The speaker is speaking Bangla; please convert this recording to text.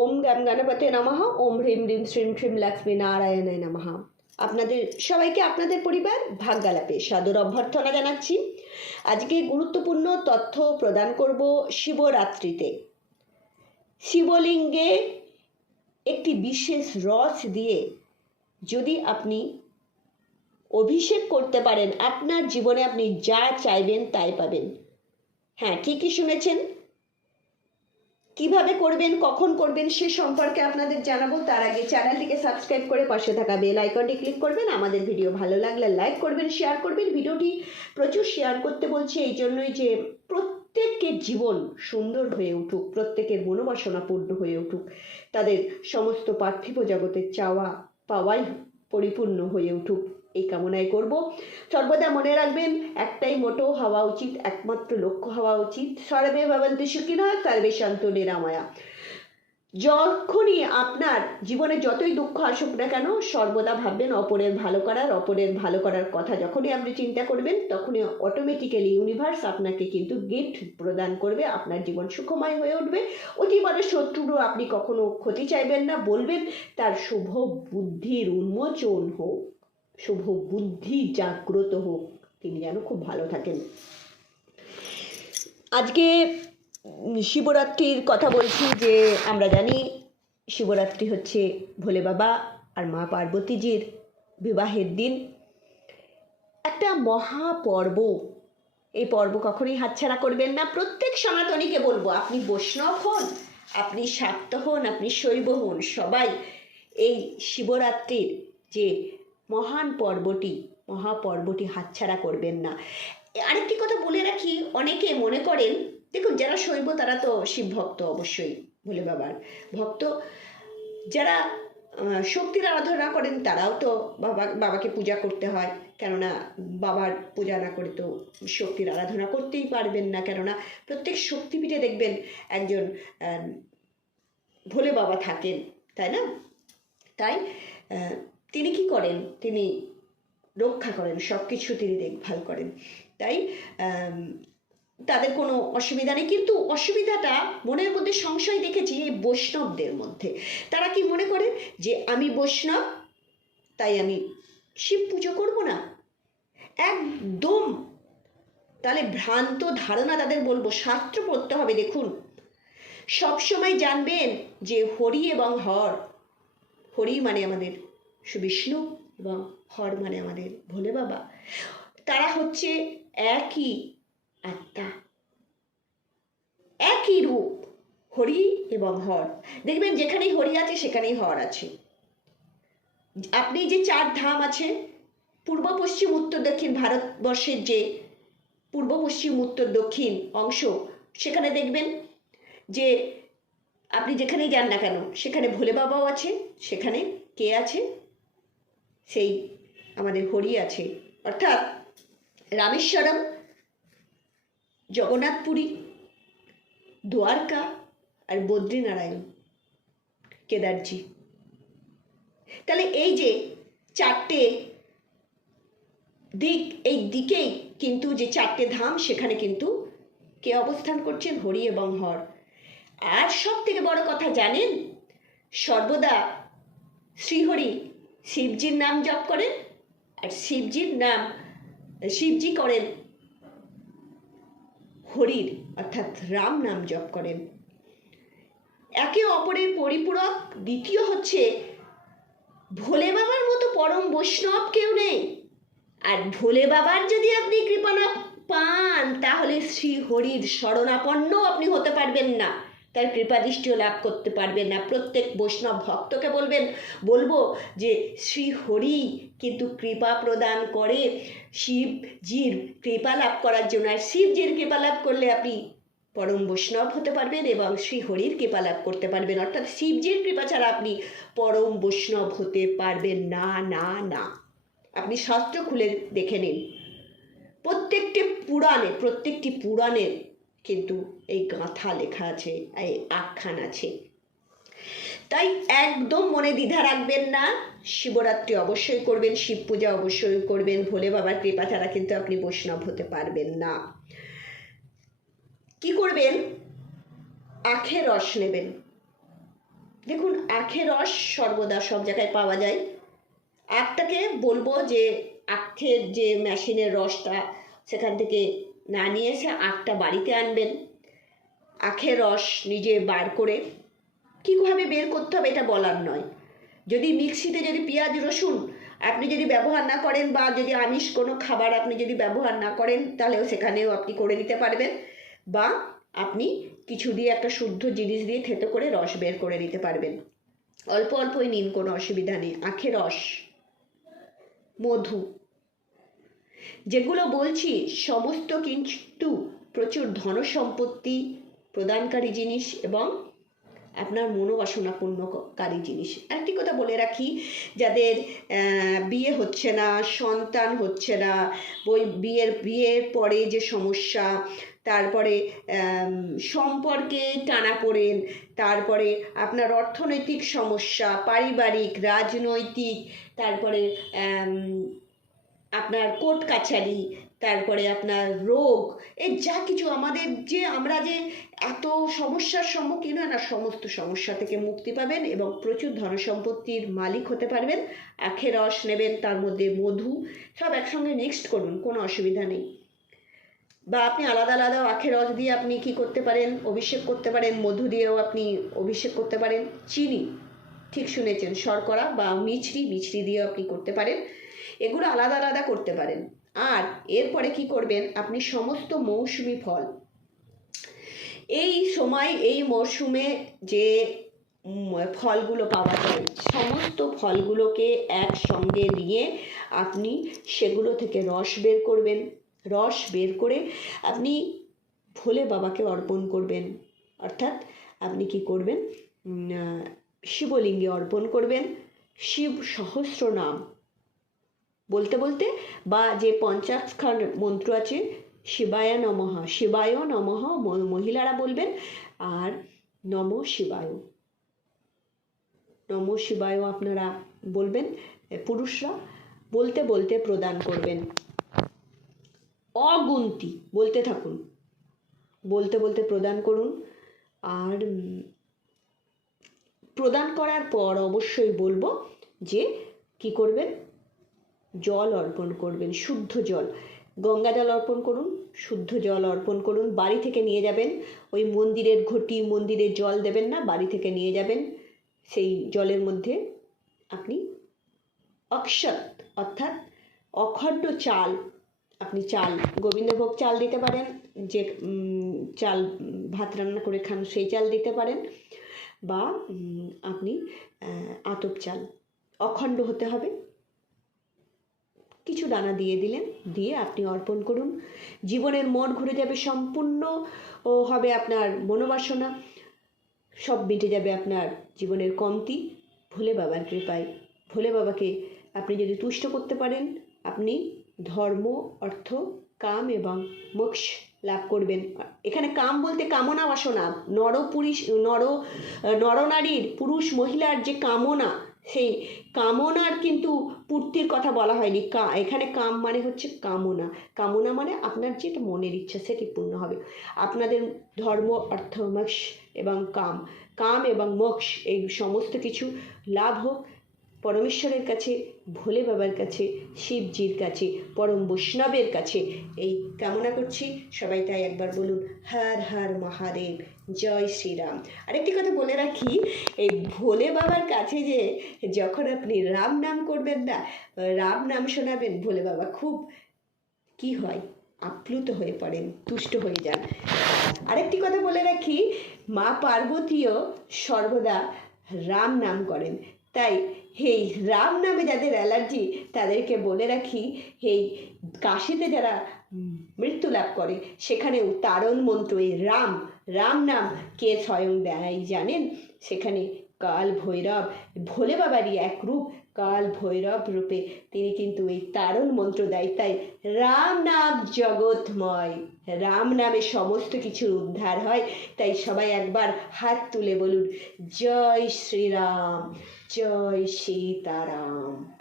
ওম গ্যাম গণপতে নমঃ, ওম হ্রিম হ্রিম শ্রীম শ্রীম লক্ষ্মী নারায়ণায় নমঃ। আপনাদের সবাইকে আপনাদের পরিবার ভাগ্যালাপে সাদর অভ্যর্থনা জানাচ্ছি। আজকে গুরুত্বপূর্ণ তথ্য প্রদান করব শিবরাত্রিতে। শিবলিঙ্গে একটি বিশেষ রস দিয়ে যদি আপনি অভিষেক করতে পারেন, আপনার জীবনে আপনি যা চাইবেন তাই পাবেন। হ্যাঁ ঠিকই শুনেছেন? কীভাবে করবেন, কখন করবেন সে সম্পর্কে আপনাদের জানাব। তার আগে চ্যানেলটিকে সাবস্ক্রাইব করে পাশে থাকা বেল আইকনটি ক্লিক করবেন। আমাদের ভিডিও ভালো লাগলে লাইক করবেন, শেয়ার করবেন। ভিডিওটি প্রচুর শেয়ার করতে বলছি এই জন্যই যে প্রত্যেকের জীবন সুন্দর হয়ে উঠুক, প্রত্যেকের মনোবাসনা পূর্ণ হয়ে উঠুক। তাদের সমস্ত পার্থিব জগতের চাওয়া পাওয়াই পরিপূর্ণ হয়ে উঠুক। এই কামনাই করব। সর্বদা মনে রাখবেন, একটাই মোটো হওয়া উচিত, একমাত্র লক্ষ্য হওয়া উচিত। সর্বে ভবন্তি সুখিনা সর্বে শান্ত নিরাময়া। যখনই আপনার জীবনে যতই দুঃখ আসুক না কেন, সর্বদা ভাববেন, অপরের ভালো করার, অপরের ভালো করার কথা যখনই আপনি চিন্তা করবেন, তখনই অটোমেটিক্যালি ইউনিভার্স আপনাকে কিন্তু গিফট প্রদান করবে, আপনার জীবন সুখময় হয়ে উঠবে। অতিবারে শত্রুরও আপনি কখনো ক্ষতি চাইবেন না, বলবেন, তার শুভ বুদ্ধির উন্মোচন হোক। শুভ বুদ্ধি জাগ্রত হোক, তিনি যেন খুব ভালো থাকেন। আজকে শিবরাত্রির কথা বলছি যে আমরা জানি শিবরাত্রি হচ্ছে ভোলে বাবা আর মা পার্বতীজির বিবাহের দিন। একটা মহাপর্ব। এই পর্ব কখনোই হাতছাড়া করবেন না। প্রত্যেক সনাতনীকে বলব, আপনি বৈষ্ণব হন, আপনি শাক্ত হন, আপনি শৈব হন, সবাই এই শিবরাত্রির যে মহান পর্বটি, মহাপর্বটি হাতছাড়া করবেন না। আরেকটি কথা বলে রাখি, অনেকে মনে করেন, দেখুন যারা শৈব তারা তো শিব ভক্ত অবশ্যই, ভোলে বাবার ভক্ত। যারা শক্তির আরাধনা করেন তারাও তো বাবা, বাবাকে পূজা করতে হয়, কেননা বাবার পূজা না করে তো শক্তির আরাধনা করতেই পারবেন না, কেননা প্রত্যেক শক্তিপীঠে দেখবেন একজন ভোলে বাবা থাকেন, তাই না? তাই তিনি কি করেন? তিনি রক্ষা করেন সব কিছু তিনি দেখভাল করেন। তাই তাদের কোনো অসুবিধা নেই। কিন্তু অসুবিধাটা মনের মধ্যে সংশয় দেখেছি এই বৈষ্ণবদের মধ্যে। তারা কি মনে করে যে আমি বৈষ্ণব, তাই আমি শিব পুজো করব না? একদম! তাহলে ভ্রান্ত ধারণা তাদের বলব, শাস্ত্র পড়তে হবে, দেখুন। সবসময় জানবেন যে হরি এবং হর, হরি মানে আমাদের বিষ্ণু এবং হর মানে আমাদের ভোলে বাবা। তারা হচ্ছে একই আত্মা, একই রূপ, হরি এবং হর। দেখবেন যেখানেই হরি আছে, সেখানেই হর আছে। আপনি যে চার ধাম আছে পূর্ব, পশ্চিম, উত্তর, দক্ষিণ ভারতবর্ষের যে পূর্ব, পশ্চিম, উত্তর, দক্ষিণ অংশ, সেখানে দেখবেন যে আপনি যেখানেই যান না কেন, সেখানে ভোলে বাবাও আছে, সেখানে কে আছে? সেই আমাদের হরি আছে। অর্থাৎ রামেশ্বরম জগন্নাথপুরী দ্বারকা আর বদ্রীনারায়ণ, কেদারজি। তাহলে এই যে চারটে দিক, এই দিকেই কিন্তু যে চারটে ধাম, সেখানে কিন্তু কে অবস্থান করছেন? হরি এবং হর। আর সব থেকে বড় কথা জানেন, সর্বদা শ্রীহরি শিবজির নাম জপ করেন আর শিবজির নাম, শিবজি করেন। হরির, অর্থাৎ রাম নাম জপ করেন। একে অপরের পরিপূরক, দ্বিতীয় হচ্ছে ভোলে বাবার মতো পরম বৈষ্ণব কেউ নেই। আর ভোলে বাবার যদি আপনি কৃপা না পান, তাহলে শ্রী হরির শরণাপন্ন আপনি হতে পারবেন না। তার কৃপাদৃষ্টিও লাভ করতে পারবেন না। প্রত্যেক বৈষ্ণব ভক্তকে বলবেন, বলব যে শ্রী হরি কিন্তু কৃপা প্রদান করে। শিবজির কৃপা লাভ করার জন্য আর শিবজির কৃপা লাভ করলে আপনি পরম বৈষ্ণব হতে পারবেন এবং শ্রী হরির কৃপা লাভ করতে পারবেন। অর্থাৎ শিবজির কৃপা ছাড়া আপনি পরম বৈষ্ণব হতে পারবেন না না না। আপনি শাস্ত্র খুলে দেখে নিন। প্রত্যেকটি পুরাণে, প্রত্যেকটি পুরাণের কিন্তু এই গাঁথা লেখা আছে, এই আখ্যান আছে। তাই একদম মনে দ্বিধা রাখবেন না। শিবরাত্রি অবশ্যই করবেন, শিব পূজা অবশ্যই করবেন, ভোলে বাবার কৃপা ছাড়া কিন্তু আপনি বৈষ্ণব হতে পারবেন না। কি করবেন? আখের রস নেবেন। দেখুন, আখের রস সর্বদা সব জায়গায় পাওয়া যায়। আখটাকে বলব যে, আখের যে মেশিনের রসটা, সেখান থেকে না নিয়ে এসে আখটা বাড়িতে আনবেন। আখের রস নিজে বার করে। কীভাবে বের করতে হবে এটা বলার নয়। যদি মিক্সিতে যদি পেঁয়াজ, রসুন আপনি যদি ব্যবহার না করেন বা যদি আমিষ কোনো খাবার আপনি যদি ব্যবহার না করেন, তাহলেও সেখানেও আপনি করে নিতে পারবেন বা আপনি কিছু দিয়ে একটা শুদ্ধ জিনিস দিয়ে থেতো করে রস বের করে নিতে পারবেন। অল্প অল্পই নিন, কোনো অসুবিধা নেই। আখের রস, মধু যেগুলো বলছি, সমস্ত কিন্তু প্রচুর ধনসম্পত্তি, প্রদানকারী জিনিস এবং আপনার মনোবাসনা পূর্ণকারী জিনিস। আরেকটি কথা বলে রাখি, যাদের বিয়ে হচ্ছে না, সন্তান হচ্ছে না ওই বিয়ের বিয়ের পরে যে সমস্যা, তারপরে সম্পর্কে টানাপোড়েন তারপরে আপনার অর্থনৈতিক সমস্যা, পারিবারিক, রাজনৈতিক, তারপরে আপনার কোর্ট কাছারি, তারপরে আপনার রোগ এই যা কিছু আমাদের যে আমরা যে এত সমস্যার সম্মুখীন হয় না, সমস্ত সমস্যা থেকে মুক্তি পাবেন এবং প্রচুর ধনসম্পত্তির মালিক হতে পারবেন। আখের রস নেবেন, তার মধ্যে মধু, সব একসঙ্গে মিক্সড করুন, কোনো অসুবিধা নেই। বা আপনি আলাদা আলাদা আখের রস দিয়ে আপনি কি করতে পারেন? অভিষেক করতে পারেন, মধু দিয়েও আপনি অভিষেক করতে পারেন। চিনি, ঠিক শুনেছেন, শর্করা বা মিছরি মিছরি দিয়েও আপনি করতে পারেন। এগুলো আলাদা আলাদা করতে পারেন। আর এরপরে কি করবেন? আপনি সমস্ত মৌসুমি ফল। এই সময়, এই মরশুমে যে ফলগুলো পাওয়া যায়, সমস্ত ফলগুলোকে একসঙ্গে নিয়ে আপনি সেগুলো থেকে রস বের করবেন। রস বের করে আপনি ভোলে বাবাকে অর্পণ করবেন। অর্থাৎ আপনি কি করবেন? শিবলিঙ্গে অর্পণ করবেন। শিব সহস্র নাম বলতে বলতে বা যে পঞ্চাক্ষর মন্ত্র আছে, শিবায় নমঃ শিবায় নমঃ মহিলারা বলবেন, আর নম শিবায়। নম শিবায় আপনারা বলবেন পুরুষরা বলতে বলতে প্রদান করবেন। অগুন্তি, বলতে থাকুন। বলতে বলতে প্রদান করুন। আর প্রদান করার পর অবশ্যই বলব যে কি করবেন জল অর্পণ করবেন, শুদ্ধ জল। গঙ্গা জল অর্পণ করুন, শুদ্ধ জল অর্পণ করুন। বাড়ি থেকে নিয়ে যাবেন, ওই মন্দিরের ঘটি, মন্দিরের জল দেবেন না, বাড়ি থেকে নিয়ে যাবেন। সেই জলের মধ্যে আপনি অক্ষত, অর্থাৎ অখণ্ড চাল, আপনি চাল, গোবিন্দভোগ চাল দিতে পারেন, যে চাল ভাত রান্না করে খান, সেই চাল দিতে পারেন। বা আপনি আতপ চাল, অখণ্ড হতে হবে। কিছু দানা দিয়ে দিলেন, দিয়ে আপনি অর্পণ করুন। জীবনের মন ঘুরে যাবে সম্পূর্ণ হবে আপনার মনোবাসনা। সব মিটে যাবে আপনার জীবনের কমতি। ভোলে বাবার কৃপায়। ভোলে বাবাকে আপনি যদি তুষ্ট করতে পারেন, আপনি ধর্ম, অর্থ, কাম এবং মোক্ষ লাভ করবেন। এখানে কাম বলতে কামনা বাসনা নর পুরুষ নর, নরনারীর, পুরুষ, মহিলার যে কামনা সেই কামনার কিন্তু পূর্তির কথা বলা হয়নি। কা, এখানে কাম মানে হচ্ছে কামনা। কামনা মানে আপনার যেটা মনের ইচ্ছা সেটি পূর্ণ হবে। আপনাদের ধর্ম অর্থ মোক্ষ এবং কাম। কাম এবং মোক্ষ, এই সমস্ত কিছু লাভ হোক। পরমেশ্বরের কাছে, ভোলে বাবার কাছে, শিবজির কাছে, পরম বৈষ্ণবের কাছে। এই কামনা করছি। সবাই তাই একবার বলুন, হার হার মহাদেব, জয় শ্রীরাম। আরেকটি কথা বলে রাখি, এই ভোলে বাবার কাছে যে যখন আপনি রাম নাম করবেন না, রাম নাম শোনাবেন, ভোলে বাবা খুব কি হয়? আপ্লুত হয়ে পড়েন, তুষ্ট হয়ে যান। আরেকটি কথা বলে রাখি, মা পার্বতীও সর্বদা রাম নাম করেন। তাই এই রাম নামে যাদের অ্যালার্জি, তাদেরকে বলে রাখি এই কাশিতে যারা মৃত্যু লাভ করে, সেখানেও তারণ মন্ত্র এই রাম। রাম নাম কে স্বয়ং দেয় জানেন? সেখানে কাল ভৈরব, ভোলে বাবারই এক রূপ কাল ভৈরব রূপে। তিনি কিন্তু এই তারণ মন্ত্র দেয়, তাই রাম নাম জগৎময়। রাম নামে সমস্ত কিছুর উদ্ধার হয়, তাই সবাই একবার হাত তুলে বলুন, জয় শ্রীরাম, জয় সীতারাম।